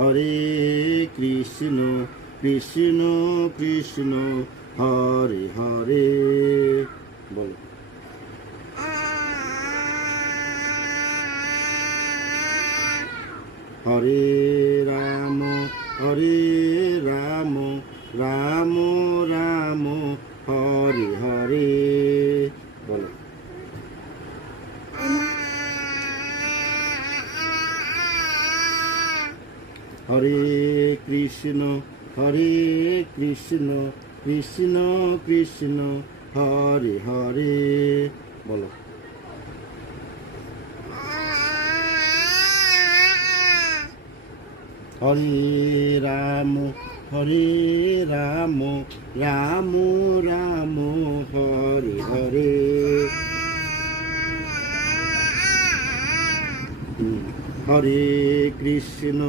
হরে কৃষ্ণ কৃষ্ণ কৃষ্ণ হরে হরে। বলো হরে রাম রাম রাম হরে হরে। বলো হরে কৃষ্ণ কৃষ্ণ কৃষ্ণ হরে হরে। বলো হরে রাম রাম রাম হরে হরে। হরে কৃষ্ণ